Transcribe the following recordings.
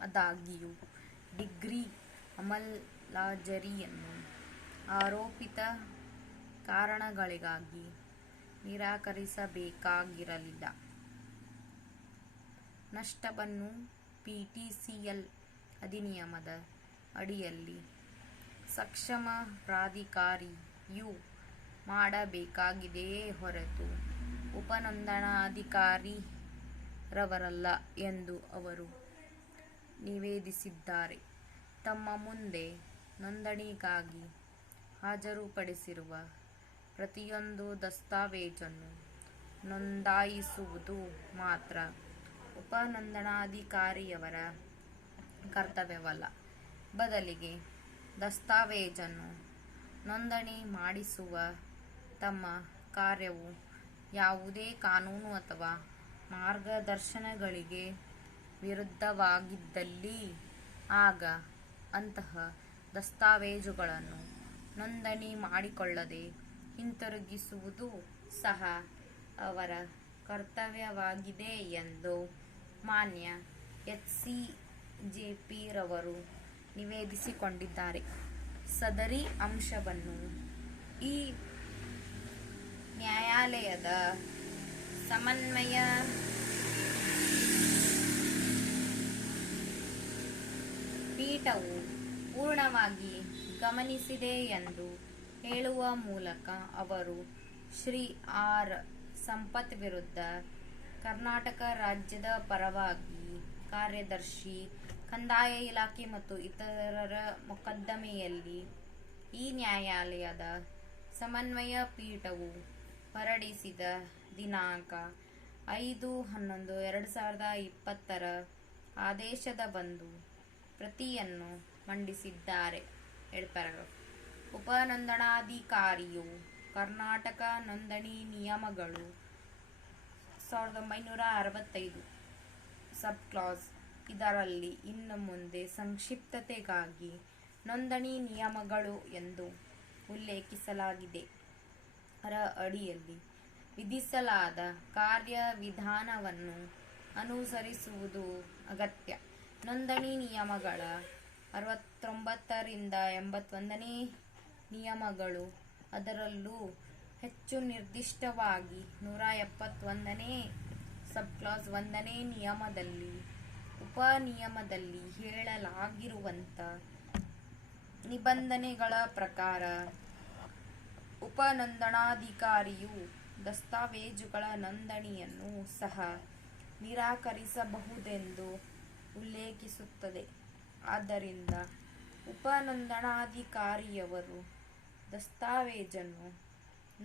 ಆದಾಗ್ಯೂ ಡಿಗ್ರಿ ಅಮಲಾಜರಿಯನ್ನು ಆರೋಪಿತ ಕಾರಣಗಳಿಗಾಗಿ ನಿರಾಕರಿಸಬೇಕಾಗಿರಲಿಲ್ಲ. ನಷ್ಟವನ್ನು ಪಿಟಿಸಿಎಲ್ ಅಧಿನಿಯಮದ ಅಡಿಯಲ್ಲಿ ಸಕ್ಷಮ ಪ್ರಾಧಿಕಾರಿಯು ಮಾಡಬೇಕಾಗಿದೆಯೇ ಹೊರತು ಉಪನೋಂದಣಾಧಿಕಾರಿರವರಲ್ಲ ಎಂದು ಅವರು ನಿವೇದಿಸಿದ್ದಾರೆ. ತಮ್ಮ ಮುಂದೆ ನೋಂದಣಿಗಾಗಿ ಹಾಜರುಪಡಿಸಿರುವ ಪ್ರತಿಯೊಂದು ದಸ್ತಾವೇಜನ್ನು ನೋಂದಾಯಿಸುವುದು ಮಾತ್ರ ಉಪನೋಂದಣಾಧಿಕಾರಿಯವರ ಕರ್ತವ್ಯವಲ್ಲ. ಬದಲಿಗೆ ದಸ್ತಾವೇಜನ್ನು ನೋಂದಣಿ ಮಾಡಿಸುವ ತಮ್ಮ ಕಾರ್ಯವು ಯಾವುದೇ ಕಾನೂನು ಅಥವಾ ಮಾರ್ಗದರ್ಶನಗಳಿಗೆ ವಿರುದ್ಧವಾಗಿದ್ದಲ್ಲಿ ಆಗ ಅಂತಹ ದಸ್ತಾವೇಜುಗಳನ್ನು ನೋಂದಣಿ ಮಾಡಿಕೊಳ್ಳದೆ ಹಿಂತಿರುಗಿಸುವುದು ಸಹ ಅವರ ಕರ್ತವ್ಯವಾಗಿದೆ ಎಂದು ಮಾನ್ಯ ಎಚ್.ಸಿ.ಜೆ.ಪಿ.ರವರು ನಿವೇದಿಸಿಕೊಂಡಿದ್ದಾರೆ. ಸದರಿ ಅಂಶವನ್ನು ಈ ನ್ಯಾಯಾಲಯದ ಸಮನ್ವಯ ಪೀಠವು ಪೂರ್ಣವಾಗಿ ಗಮನಿಸಿದೆ ಎಂದು ಹೇಳುವ ಮೂಲಕ ಅವರು ಶ್ರೀ ಆರ್. ಸಂಪತ್ ವಿರುದ್ಧ ಕರ್ನಾಟಕ ರಾಜ್ಯದ ಪರವಾಗಿ ಕಾರ್ಯದರ್ಶಿ, ಕಂದಾಯ ಇಲಾಖೆ ಮತ್ತು ಇತರರ ಮೊಕದ್ದಮೆಯಲ್ಲಿ ಈ ನ್ಯಾಯಾಲಯದ ಸಮನ್ವಯ ಪೀಠವು ಹೊರಡಿಸಿದ ದಿನಾಂಕ 5/11/2020ರ ಆದೇಶದ ಒಂದು ಪ್ರತಿಯನ್ನು ಮಂಡಿಸಿದ್ದಾರೆ. ಉಪನೋಂದಣಾಧಿಕಾರಿಯು ಕರ್ನಾಟಕ ನೋಂದಣಿ ನಿಯಮಗಳು 1965 ಸಬ್ ಕ್ಲಾಸ್ ಇದರಲ್ಲಿ ಇನ್ನು ಮುಂದೆ ಸಂಕ್ಷಿಪ್ತತೆಗಾಗಿ ನೋಂದಣಿ ನಿಯಮಗಳು ಎಂದು ಉಲ್ಲೇಖಿಸಲಾಗಿದೆ ರ ಅಡಿಯಲ್ಲಿ ವಿಧಿಸಲಾದ ಕಾರ್ಯವಿಧಾನವನ್ನು ಅನುಸರಿಸುವುದು ಅಗತ್ಯ. ನೋಂದಣಿ ನಿಯಮಗಳ 69ರಿಂದ 81ನೇ ನಿಯಮಗಳು, ಅದರಲ್ಲೂ ಹೆಚ್ಚು ನಿರ್ದಿಷ್ಟವಾಗಿ 171ನೇ ಸಬ್ ಕ್ಲಾಸ್ 1ನೇ ನಿಯಮದಲ್ಲಿ ಉಪನಿಯಮದಲ್ಲಿ ಹೇಳಲಾಗಿರುವಂಥ ನಿಬಂಧನೆಗಳ ಪ್ರಕಾರ ಉಪನೋಂದಣಾಧಿಕಾರಿಯು ದಸ್ತಾವೇಜುಗಳ ನೋಂದಣಿಯನ್ನು ಸಹ ನಿರಾಕರಿಸಬಹುದೆಂದು ಉಲ್ಲೇಖಿಸುತ್ತದೆ. ಆದ್ದರಿಂದ ಉಪನೋಂದಣಾಧಿಕಾರಿಯವರು ದಸ್ತಾವೇಜನ್ನು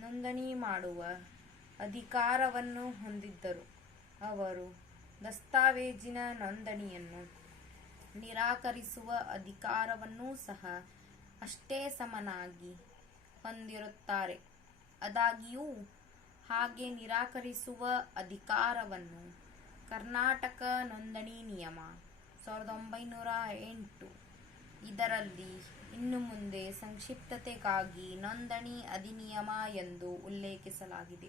ನೋಂದಣಿ ಮಾಡುವ ಅಧಿಕಾರವನ್ನು ಹೊಂದಿದ್ದರೂ ಅವರು ದಸ್ತಾವೇಜಿನ ನೋಂದಣಿಯನ್ನು ನಿರಾಕರಿಸುವ ಅಧಿಕಾರವನ್ನೂ ಸಹ ಅಷ್ಟೇ ಸಮನಾಗಿ ಹೊಂದಿರುತ್ತಾರೆ. ಆದಾಗ್ಯೂ ಹಾಗೆ ನಿರಾಕರಿಸುವ ಅಧಿಕಾರವನ್ನು ಕರ್ನಾಟಕ ನೋಂದಣಿ ನಿಯಮ 1908 ಇದರಲ್ಲಿ ಇನ್ನು ಮುಂದೆ ಸಂಕ್ಷಿಪ್ತತೆಗಾಗಿ ನೋಂದಣಿ ಅಧಿನಿಯಮ ಎಂದು ಉಲ್ಲೇಖಿಸಲಾಗಿದೆ.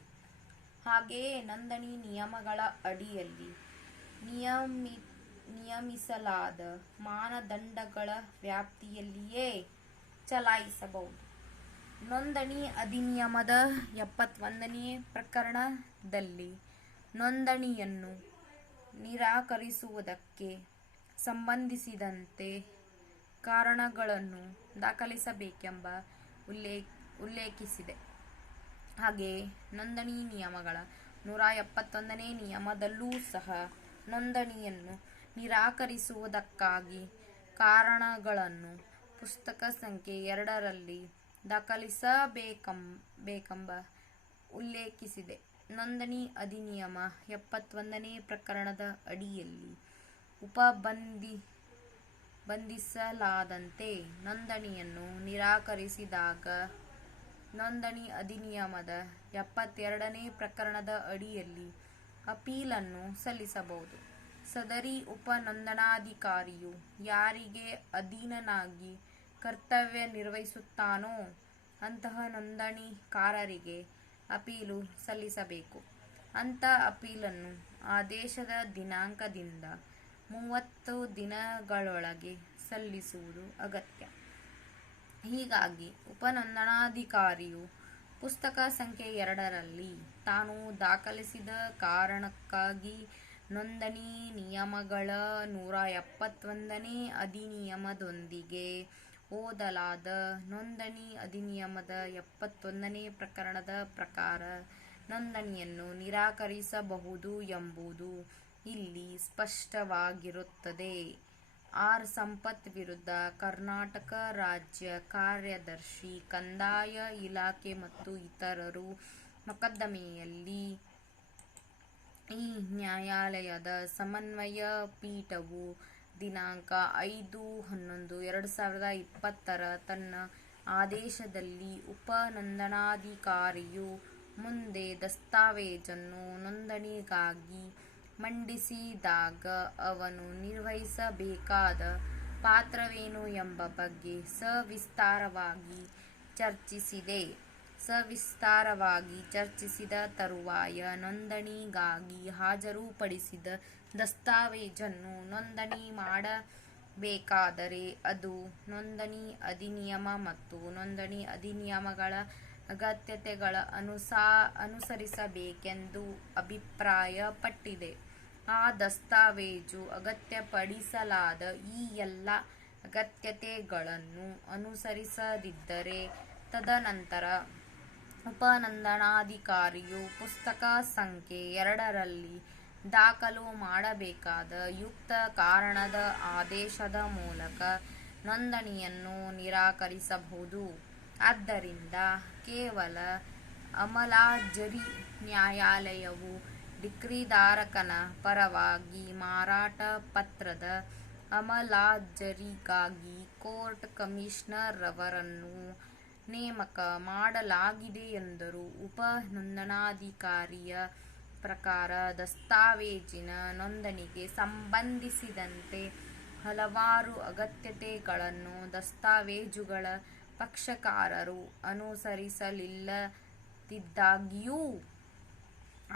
ಹಾಗೆಯೇ ನೋಂದಣಿ ನಿಯಮಗಳ ಅಡಿಯಲ್ಲಿ ನಿಯಮಿಸಲಾದ ಮಾನದಂಡಗಳ ವ್ಯಾಪ್ತಿಯಲ್ಲಿಯೇ ಚಲಾಯಿಸಬಹುದು. ನೋಂದಣಿ ಅಧಿನಿಯಮದ 71ನೇ ಪ್ರಕರಣದಲ್ಲಿ ನೋಂದಣಿಯನ್ನು ನಿರಾಕರಿಸುವುದಕ್ಕೆ ಸಂಬಂಧಿಸಿದಂತೆ ಕಾರಣಗಳನ್ನು ದಾಖಲಿಸಬೇಕೆಂಬ ಉಲ್ಲೇಖಿಸಿದೆ. ಹಾಗೆಯೇ ನೋಂದಣಿ ನಿಯಮಗಳ 171ನೇ ನಿಯಮದಲ್ಲೂ ಸಹ ನೋಂದಣಿಯನ್ನು ನಿರಾಕರಿಸುವುದಕ್ಕಾಗಿ ಕಾರಣಗಳನ್ನು ಪುಸ್ತಕ ಸಂಖ್ಯೆ 2ರಲ್ಲಿ ದಾಖಲಿಸಬೇಕೆಂಬ ಉಲ್ಲೇಖಿಸಿದೆ. ನೋಂದಣಿ ಅಧಿನಿಯಮ 71ನೇ ಪ್ರಕರಣದ ಅಡಿಯಲ್ಲಿ ಬಂಧಿಸಲಾದಂತೆ ನೋಂದಣಿಯನ್ನು ನಿರಾಕರಿಸಿದಾಗ ನೋಂದಣಿ ಅಧಿನಿಯಮದ 72ನೇ ಪ್ರಕರಣದ ಅಡಿಯಲ್ಲಿ ಅಪೀಲನ್ನು ಸಲ್ಲಿಸಬಹುದು. ಸದರಿ ಉಪನೋಂದಣಾಧಿಕಾರಿಯು ಯಾರಿಗೆ ಅಧೀನನಾಗಿ ಕರ್ತವ್ಯ ನಿರ್ವಹಿಸುತ್ತಾನೋ ಅಂತಹ ನೋಂದಣಿಕಾರರಿಗೆ ಅಪೀಲು ಸಲ್ಲಿಸಬೇಕು. ಅಂಥ ಅಪೀಲನ್ನು ಆದೇಶದ ದಿನಾಂಕದಿಂದ 30 ದಿನಗಳೊಳಗೆ ಸಲ್ಲಿಸುವುದು ಅಗತ್ಯ. ಹೀಗಾಗಿ ಉಪನೋಂದಣಾಧಿಕಾರಿಯು ಪುಸ್ತಕ ಸಂಖ್ಯೆ 2ರಲ್ಲಿ ತಾನು ದಾಖಲಿಸಿದ ಕಾರಣಕ್ಕಾಗಿ ನೋಂದಣಿ ನಿಯಮಗಳ 171ನೇ ಅಧಿನಿಯಮದೊಂದಿಗೆ ಓದಲಾದ ನೋಂದಣಿ ಅಧಿನಿಯಮದ 71ನೇ ಪ್ರಕರಣದ ಪ್ರಕಾರ ನೋಂದಣಿಯನ್ನು ನಿರಾಕರಿಸಬಹುದು ಎಂಬುದು ಇಲ್ಲಿ ಸ್ಪಷ್ಟವಾಗಿರುತ್ತದೆ. ಆರ್. ಸಂಪತ್ ವಿರುದ್ಧ ಕರ್ನಾಟಕ ರಾಜ್ಯ ಕಾರ್ಯದರ್ಶಿ, ಕಂದಾಯ ಇಲಾಖೆ ಮತ್ತು ಇತರರು ಮೊಕದ್ದಮೆಯಲ್ಲಿ ಈ ನ್ಯಾಯಾಲಯದ ಸಮನ್ವಯ ಪೀಠವು ದಿನಾಂಕ 5/11/2020 ತನ್ನ ಆದೇಶದಲ್ಲಿ ಉಪನೋಂದಣಾಧಿಕಾರಿಯು ಮುಂದೆ ದಸ್ತಾವೇಜನ್ನು ನೋಂದಣಿಗಾಗಿ ಮಂಡಿಸಿದಾಗ ಅವನು ನಿರ್ವಹಿಸಬೇಕಾದ ಪಾತ್ರವೇನು ಎಂಬ ಬಗ್ಗೆ ಸವಿಸ್ತಾರವಾಗಿ ಚರ್ಚಿಸಿದ ತರುವಾಯ ನೋಂದಣಿಗಾಗಿ ಹಾಜರುಪಡಿಸಿದ ದಸ್ತಾವೇಜನ್ನು ನೋಂದಣಿ ಮಾಡಬೇಕಾದರೆ ಅದು ನೋಂದಣಿ ಅಧಿನಿಯಮ ಮತ್ತು ನೋಂದಣಿ ಅಧಿನಿಯಮಗಳ ಅಗತ್ಯತೆಗಳ ಅನುಸರಿಸಬೇಕೆಂದು ಅಭಿಪ್ರಾಯಪಟ್ಟಿದೆ. ಆ ದಸ್ತಾವೇಜು ಅಗತ್ಯಪಡಿಸಲಾದ ಈ ಎಲ್ಲ ಅಗತ್ಯತೆಗಳನ್ನು ಅನುಸರಿಸದಿದ್ದರೆ ತದನಂತರ ಉಪನೋಂದಣಾಧಿಕಾರಿಯು ಪುಸ್ತಕ ಸಂಖ್ಯೆ 2ರಲ್ಲಿ ದಾಖಲು ಮಾಡಬೇಕಾದ ಯುಕ್ತ ಕಾರಣದ ಆದೇಶದ ಮೂಲಕ ನೋಂದಣಿಯನ್ನು ನಿರಾಕರಿಸಬಹುದು. ಆದ್ದರಿಂದ ಕೇವಲ ಅಮಲಾಜರಿ ನ್ಯಾಯಾಲಯವು ಡಿಕ್ರಿಧಾರಕನ ಪರವಾಗಿ ಮಾರಾಟ ಪತ್ರದ ಅಮಲಾಜರಿಗಾಗಿ ಕೋರ್ಟ್ ಕಮಿಷನರ್ ರವರನ್ನು ನೇಮಕ ಮಾಡಲಾಗಿದೆ ಎಂದರೂ ಉಪನೋಂದಣಾಧಿಕಾರಿಯ ಪ್ರಕಾರ ದಸ್ತಾವೇಜಿನ ನೋಂದಣಿಗೆ ಸಂಬಂಧಿಸಿದಂತೆ ಹಲವಾರು ಅಗತ್ಯತೆಗಳನ್ನು ದಸ್ತಾವೇಜುಗಳ ಪಕ್ಷಕಾರರು ಅನುಸರಿಸಲಿಲ್ಲದಿದ್ದಾಗ್ಯೂ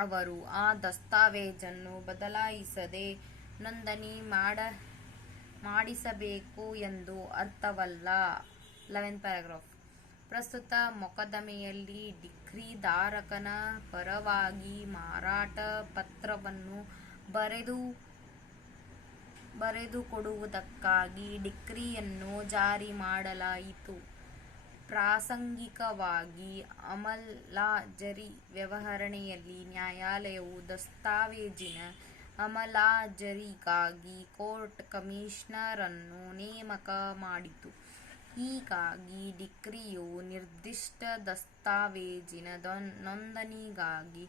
ಅವರು ಆ ದಸ್ತಾವೇಜನ್ನು ಬದಲಾಯಿಸದೆ ನೋಂದಣಿ ಮಾಡಿಸಬೇಕು ಎಂದು ಅರ್ಥವಲ್ಲ. 11th paragraph. ಪ್ರಸ್ತುತ ಮೊಕದ್ದಮೆಯಲ್ಲಿ ಡಿಕ್ರಿಧಾರಕನ ಪರವಾಗಿ ಮಾರಾಟ ಪತ್ರವನ್ನು ಬರೆದುಕೊಡುವುದಕ್ಕಾಗಿ ಡಿಕ್ರಿಯನ್ನು ಜಾರಿ ಮಾಡಲಾಯಿತು. ಪ್ರಾಸಂಗಿಕವಾಗಿ ಅಮಲಾಜರಿ ವ್ಯವಹರಣೆಯಲ್ಲಿ ನ್ಯಾಯಾಲಯವು ದಸ್ತಾವೇಜಿನ ಅಮಲಾಜರಿಗಾಗಿ ಕೋರ್ಟ್ ಕಮಿಷನರನ್ನು ನೇಮಕ ಮಾಡಿತು. ಹೀಗಾಗಿ ಡಿಕ್ರಿಯು ನಿರ್ದಿಷ್ಟ ದಸ್ತಾವೇಜಿನ ನೋಂದಣಿಗಾಗಿ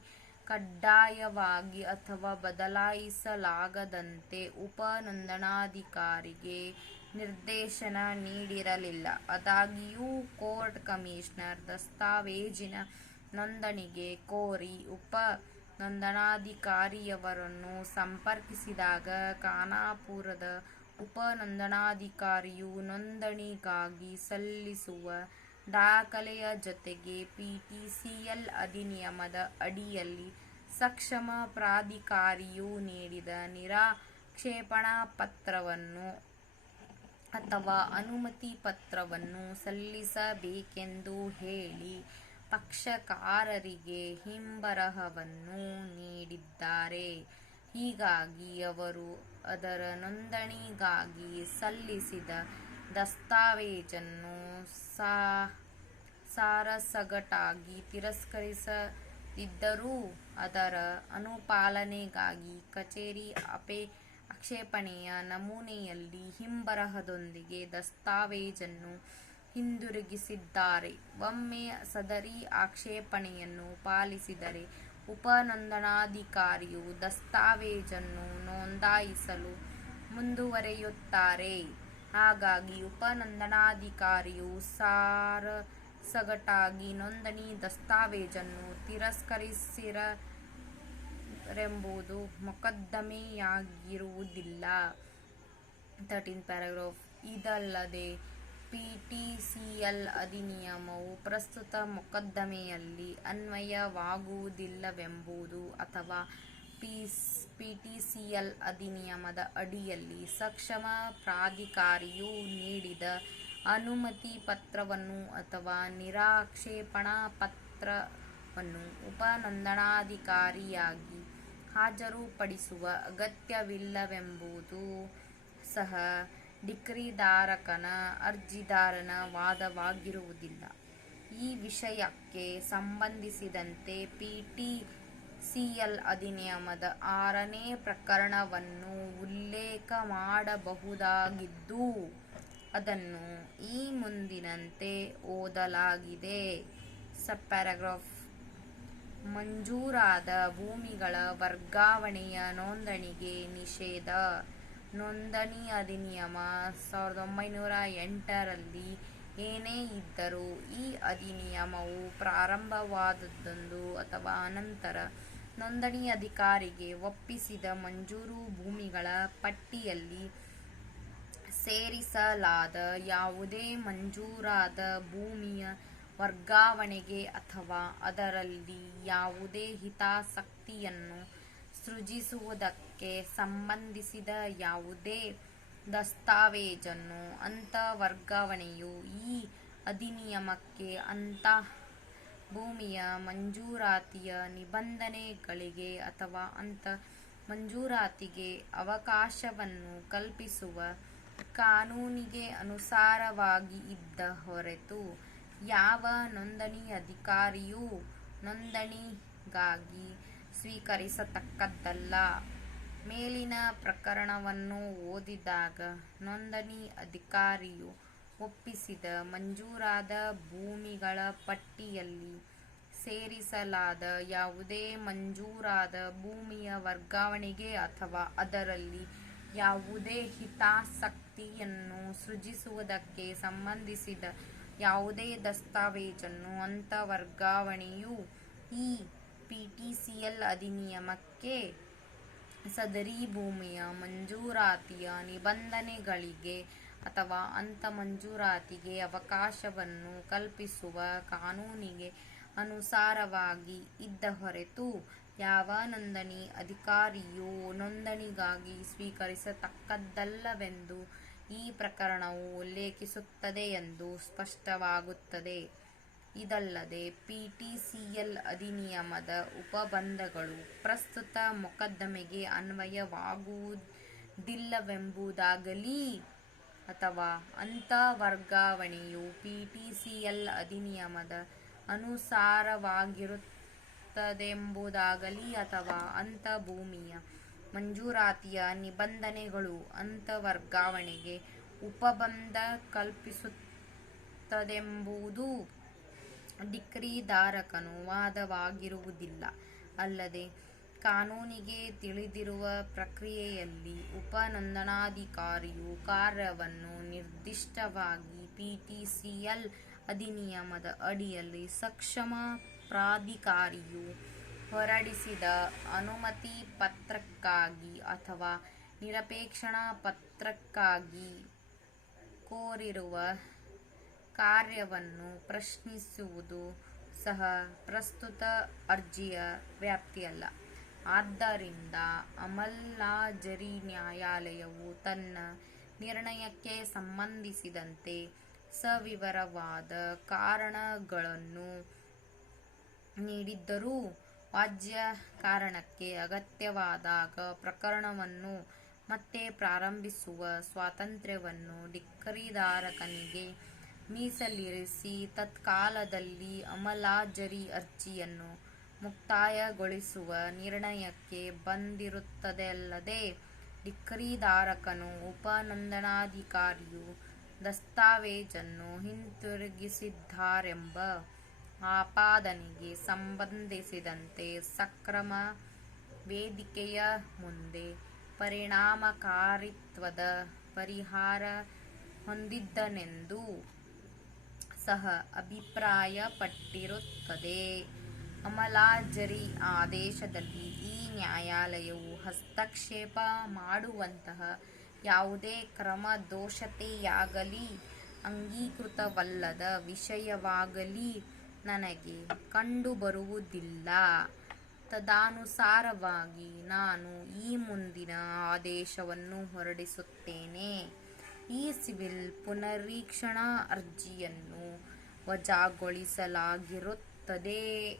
ಕಡ್ಡಾಯವಾಗಿ ಅಥವಾ ಬದಲಾಯಿಸಲಾಗದಂತೆ ಉಪನೋಂದಣಾಧಿಕಾರಿಗೆ ನಿರ್ದೇಶನ ನೀಡಿರಲಿಲ್ಲ. ಆದಾಗ್ಯೂ ಕೋರ್ಟ್ ಕಮಿಷನರ್ ದಸ್ತಾವೇಜಿನ ನೋಂದಣಿಗೆ ಕೋರಿ ಉಪನೋಂದಣಾಧಿಕಾರಿಯವರನ್ನು ಸಂಪರ್ಕಿಸಿದಾಗ ಖಾನಾಪುರದ ಉಪನೋಂದಣಾಧಿಕಾರಿಯು ನೋಂದಣಿಗಾಗಿ ಸಲ್ಲಿಸುವ ದಾಖಲೆಯ ಜೊತೆಗೆ PTCL ಅಧಿನಿಯಮದ ಅಡಿಯಲ್ಲಿ ಸಕ್ಷಮ ಪ್ರಾಧಿಕಾರಿಯು ನೀಡಿದ ನಿರಾಕ್ಷೇಪಣಾ ಪತ್ರವನ್ನು ಅಥವಾ ಅನುಮತಿ ಪತ್ರವನ್ನು ಸಲ್ಲಿಸಬೇಕೆಂದು ಹೇಳಿ ಪಕ್ಷಕಾರರಿಗೆ ಹಿಂಬರಹವನ್ನು ನೀಡಿದ್ದಾರೆ. ಹೀಗಾಗಿ ಅವರು ಅದರ ನೋಂದಣಿಗಾಗಿ ಸಲ್ಲಿಸಿದ ದಸ್ತಾವೇಜನ್ನು ಸಾರಾಸಗಟಾಗಿ ತಿರಸ್ಕರಿಸದಿದ್ದರೂ ಅದರ ಅನುಪಾಲನೆಗಾಗಿ ಕಚೇರಿ ಆಕ್ಷೇಪಣೆಯ ನಮೂನೆಯಲ್ಲಿ ಹಿಂಬರಹದೊಂದಿಗೆ ದಸ್ತಾವೇಜನ್ನು ಹಿಂದಿರುಗಿಸಿದ್ದಾರೆ. ಒಮ್ಮೆ ಸದರಿ ಆಕ್ಷೇಪಣೆಯನ್ನು ಪಾಲಿಸಿದರೆ ಉಪನೋಂದಣಾಧಿಕಾರಿಯು ದಸ್ತಾವೇಜನ್ನು ನೋಂದಾಯಿಸಲು ಮುಂದುವರೆಯುತ್ತಾರೆ. ಹಾಗಾಗಿ ಉಪನೋಂದಣಾಧಿಕಾರಿಯು ಸಾರಾಸಗಟಾಗಿ ನೋಂದಣಿ ದಸ್ತಾವೇಜನ್ನು ತಿರಸ್ಕರಿಸಿದರೆಂಬುದು ಮೊಕದ್ದಮೆಯಾಗಿರುವುದಿಲ್ಲ. 13th paragraph. ಇದಲ್ಲದೆ PTCL ಅಧಿನಿಯಮವು ಪ್ರಸ್ತುತ ಮೊಕದ್ದಮೆಯಲ್ಲಿ ಅನ್ವಯವಾಗುವುದಿಲ್ಲವೆಂಬುದು ಅಥವಾ ಪಿಟಿಸಿಎಲ್ ಅಧಿನಿಯಮದ ಅಡಿಯಲ್ಲಿ ಸಕ್ಷಮ ಪ್ರಾಧಿಕಾರಿಯು ನೀಡಿದ ಅನುಮತಿ ಪತ್ರವನ್ನು ಅಥವಾ ನಿರಾಕ್ಷೇಪಣಾ ಪತ್ರವನ್ನು ಉಪನೋಂದಣಾಧಿಕಾರಿಯಾಗಿ ಹಾಜರುಪಡಿಸುವ ಅಗತ್ಯವಿಲ್ಲವೆಂಬುದು ಸಹ ಡಿಕ್ರಿಧಾರಕನ ಅರ್ಜಿದಾರನ ವಾದವಾಗಿರುವುದಿಲ್ಲ. ಈ ವಿಷಯಕ್ಕೆ ಸಂಬಂಧಿಸಿದಂತೆ ಪಿಟಿಸಿಎಲ್ ಅಧಿನಿಯಮದ 6ನೇ ಪ್ರಕರಣವನ್ನು ಉಲ್ಲೇಖ ಮಾಡಬಹುದಾಗಿದ್ದು ಅದನ್ನು ಈ ಮುಂದಿನಂತೆ ಓದಲಾಗಿದೆ. ಸಬ್‌ಪ್ಯಾರಾಗ್ರಾಫ್ ಮಂಜೂರಾದ ಭೂಮಿಗಳ ವರ್ಗಾವಣೆಯ ನೋಂದಣಿಗೆ ನಿಷೇಧ. ನೋಂದಣಿ ಅಧಿನಿಯಮ 1908ರಲ್ಲಿ ಏನೇ ಇದ್ದರೂ ಈ ಅಧಿನಿಯಮವು ಪ್ರಾರಂಭವಾದಂದು ಅಥವಾ ಅನಂತರ ನೋಂದಣಿ ಅಧಿಕಾರಿಗೆ ಒಪ್ಪಿಸಿದ ಮಂಜೂರು ಭೂಮಿಗಳ ಪಟ್ಟಿಯಲ್ಲಿ ಸೇರಿಸಲಾದ ಯಾವುದೇ ಮಂಜೂರಾದ ಭೂಮಿಯ ವರ್ಗಾವಣೆಗೆ ಅಥವಾ ಅದರಲ್ಲಿ ಯಾವುದೇ ಹಿತಾಸಕ್ತಿಯನ್ನು ಸೃಜಿಸುವುದಕ್ಕೆ ಸಂಬಂಧಿಸಿದ ಯಾವುದೇ ದಸ್ತಾವೇಜನ್ನು ಅಂಥ ವರ್ಗಾವಣೆಯು ಈ ಅಧಿನಿಯಮಕ್ಕೆ ಅಂಥ ಭೂಮಿಯ ಮಂಜೂರಾತಿಯ ನಿಬಂಧನೆಗಳಿಗೆ ಅಥವಾ ಅಂಥ ಮಂಜೂರಾತಿಗೆ ಅವಕಾಶವನ್ನು ಕಲ್ಪಿಸುವ ಕಾನೂನಿಗೆ ಅನುಸಾರವಾಗಿ ಇದ್ದ ಹೊರತು ಯಾವ ನೋಂದಣಿ ಅಧಿಕಾರಿಯೂ ನೋಂದಣಿಗಾಗಿ ಸ್ವೀಕರಿಸತಕ್ಕದ್ದಲ್ಲ. ಮೇಲಿನ ಪ್ರಕರಣವನ್ನು ಓದಿದಾಗ ನೋಂದಣಿ ಅಧಿಕಾರಿಯು ಒಪ್ಪಿಸಿದ ಮಂಜೂರಾದ ಭೂಮಿಗಳ ಪಟ್ಟಿಯಲ್ಲಿ ಸೇರಿಸಲಾದ ಯಾವುದೇ ಮಂಜೂರಾದ ಭೂಮಿಯ ವರ್ಗಾವಣೆಗೆ ಅಥವಾ ಅದರಲ್ಲಿ ಯಾವುದೇ ಹಿತಾಸಕ್ತಿಯನ್ನು ಸೃಜಿಸುವುದಕ್ಕೆ ಸಂಬಂಧಿಸಿದ ಯಾವುದೇ ದಸ್ತಾವೇಜನ್ನು ಅಂಥ ವರ್ಗಾವಣೆಯು ಈ ಪಿಟಿಸಿಎಲ್ ಅಧಿನಿಯಮಕ್ಕೆ ಸದರಿ ಭೂಮಿಯ ಮಂಜೂರಾತಿಯ ನಿಬಂಧನೆಗಳಿಗೆ ಅಥವಾ ಅಂಥ ಮಂಜೂರಾತಿಗೆ ಅವಕಾಶವನ್ನು ಕಲ್ಪಿಸುವ ಕಾನೂನಿಗೆ ಅನುಸಾರವಾಗಿ ಇದ್ದ ಹೊರತು ಯಾವ ನೋಂದಣಿ ಅಧಿಕಾರಿಯೂ ನೋಂದಣಿಗಾಗಿ ಸ್ವೀಕರಿಸತಕ್ಕದ್ದಲ್ಲವೆಂದು ಈ ಪ್ರಕರಣವು ಉಲ್ಲೇಖಿಸುತ್ತದೆ ಎಂದು ಸ್ಪಷ್ಟವಾಗುತ್ತದೆ. ಇದಲ್ಲದೆ ಪಿಟಿಸಿಎಲ್ ಅಧಿನಿಯಮದ ಉಪಬಂಧಗಳು ಪ್ರಸ್ತುತ ಮೊಕದ್ದಮೆಗೆ ಅನ್ವಯವಾಗುವುದಿಲ್ಲವೆಂಬುದಾಗಲಿ ಅಥವಾ ಅಂಥ ವರ್ಗಾವಣೆಯು ಪಿಟಿಸಿಎಲ್ ಅಧಿನಿಯಮದ ಅನುಸಾರವಾಗಿರುತ್ತದೆಂಬುದಾಗಲಿ ಅಥವಾ ಅಂಥ ಭೂಮಿಯ ಮಂಜೂರಾತಿಯ ನಿಬಂಧನೆಗಳು ಅಂಥ ವರ್ಗಾವಣೆಗೆ ಉಪಬಂಧ ಕಲ್ಪಿಸುತ್ತದೆಂಬುದು ಡಿಕ್ರಿಧಾರಕನ ವಾದವಾಗಿರುವುದಿಲ್ಲ. ಅಲ್ಲದೆ ಕಾನೂನಿಗೆ ತಿಳಿದಿರುವ ಪ್ರಕ್ರಿಯೆಯಲ್ಲಿ ಉಪನೋಂದಣಾಧಿಕಾರಿಯು ಕಾರ್ಯವನ್ನು ನಿರ್ದಿಷ್ಟವಾಗಿ ಪಿಟಿಸಿಎಲ್ ಅಧಿನಿಯಮದ ಅಡಿಯಲ್ಲಿ ಸಕ್ಷಮ ಪ್ರಾಧಿಕಾರಿಯು ಹೊರಡಿಸಿದ ಅನುಮತಿ ಪತ್ರಕ್ಕಾಗಿ ಅಥವಾ ನಿರಪೇಕ್ಷಣಾ ಪತ್ರಕ್ಕಾಗಿ ಕೋರಿರುವ ಕಾರ್ಯವನ್ನು ಪ್ರಶ್ನಿಸುವುದು ಸಹ ಪ್ರಸ್ತುತ ಅರ್ಜಿಯ ವ್ಯಾಪ್ತಿಯಲ್ಲ. ಆದ್ದರಿಂದ ಅಮಲ್ಲಾಜರಿ ನ್ಯಾಯಾಲಯವು ತನ್ನ ನಿರ್ಣಯಕ್ಕೆ ಸಂಬಂಧಿಸಿದಂತೆ ಸವಿವರವಾದ ಕಾರಣಗಳನ್ನು ನೀಡಿದ್ದರೂ ವ್ಯಾಜ್ಯ ಕಾರಣಕ್ಕೆ ಅಗತ್ಯವಾದಾಗ ಪ್ರಕರಣವನ್ನು ಮತ್ತೆ ಪ್ರಾರಂಭಿಸುವ ಸ್ವಾತಂತ್ರ್ಯವನ್ನು ಡಿಕ್ರಿಧಾರಕನಿಗೆ ಮೀಸಲಿರಿಸಿ ತತ್ಕಾಲದಲ್ಲಿ ಅಮಲಾಜರಿ ಅರ್ಜಿಯನ್ನು ಮುಕ್ತಾಯಗೊಳಿಸುವ ನಿರ್ಣಯಕ್ಕೆ ಬಂದಿರುತ್ತದಲ್ಲದೆ ಡಿಕ್ರಿಧಾರಕನು ಉಪನೋಂದಣಾಧಿಕಾರಿಯು ದಸ್ತಾವೇಜನ್ನು ಹಿಂತಿರುಗಿಸಿದ್ದಾರೆಂಬ ಆಪಾದನೆಗೆ ಸಂಬಂಧಿಸಿದಂತೆ ಸಕ್ರಮ ವೇದಿಕೆಯ ಮುಂದೆ ಪರಿಣಾಮಕಾರಿತ್ವದ ಪರಿಹಾರ ಹೊಂದಿದ್ದನೆಂದು ಸಹ ಅಭಿಪ್ರಾಯಪಟ್ಟಿರುತ್ತದೆ. ಅಮಲಾಜರಿ ಆದೇಶದಲ್ಲಿ ಈ ನ್ಯಾಯಾಲಯವು ಹಸ್ತಕ್ಷೇಪ ಮಾಡುವಂತಹ ಯಾವುದೇ ಕ್ರಮದೋಷತೆಯಾಗಲಿ ಅಂಗೀಕೃತವಲ್ಲದ ವಿಷಯವಾಗಲಿ ನನಗೆ ಕಂಡುಬರುವುದಿಲ್ಲ. ತದನುಸಾರವಾಗಿ ನಾನು ಈ ಮುಂದಿನ ಆದೇಶವನ್ನು ಹೊರಡಿಸುತ್ತೇನೆ. ಈ ಸಿವಿಲ್ ಪುನರೀಕ್ಷಣಾ ಅರ್ಜಿಯನ್ನು ವಜಾಗೊಳಿಸಲಾಗಿರುತ್ತದೆ.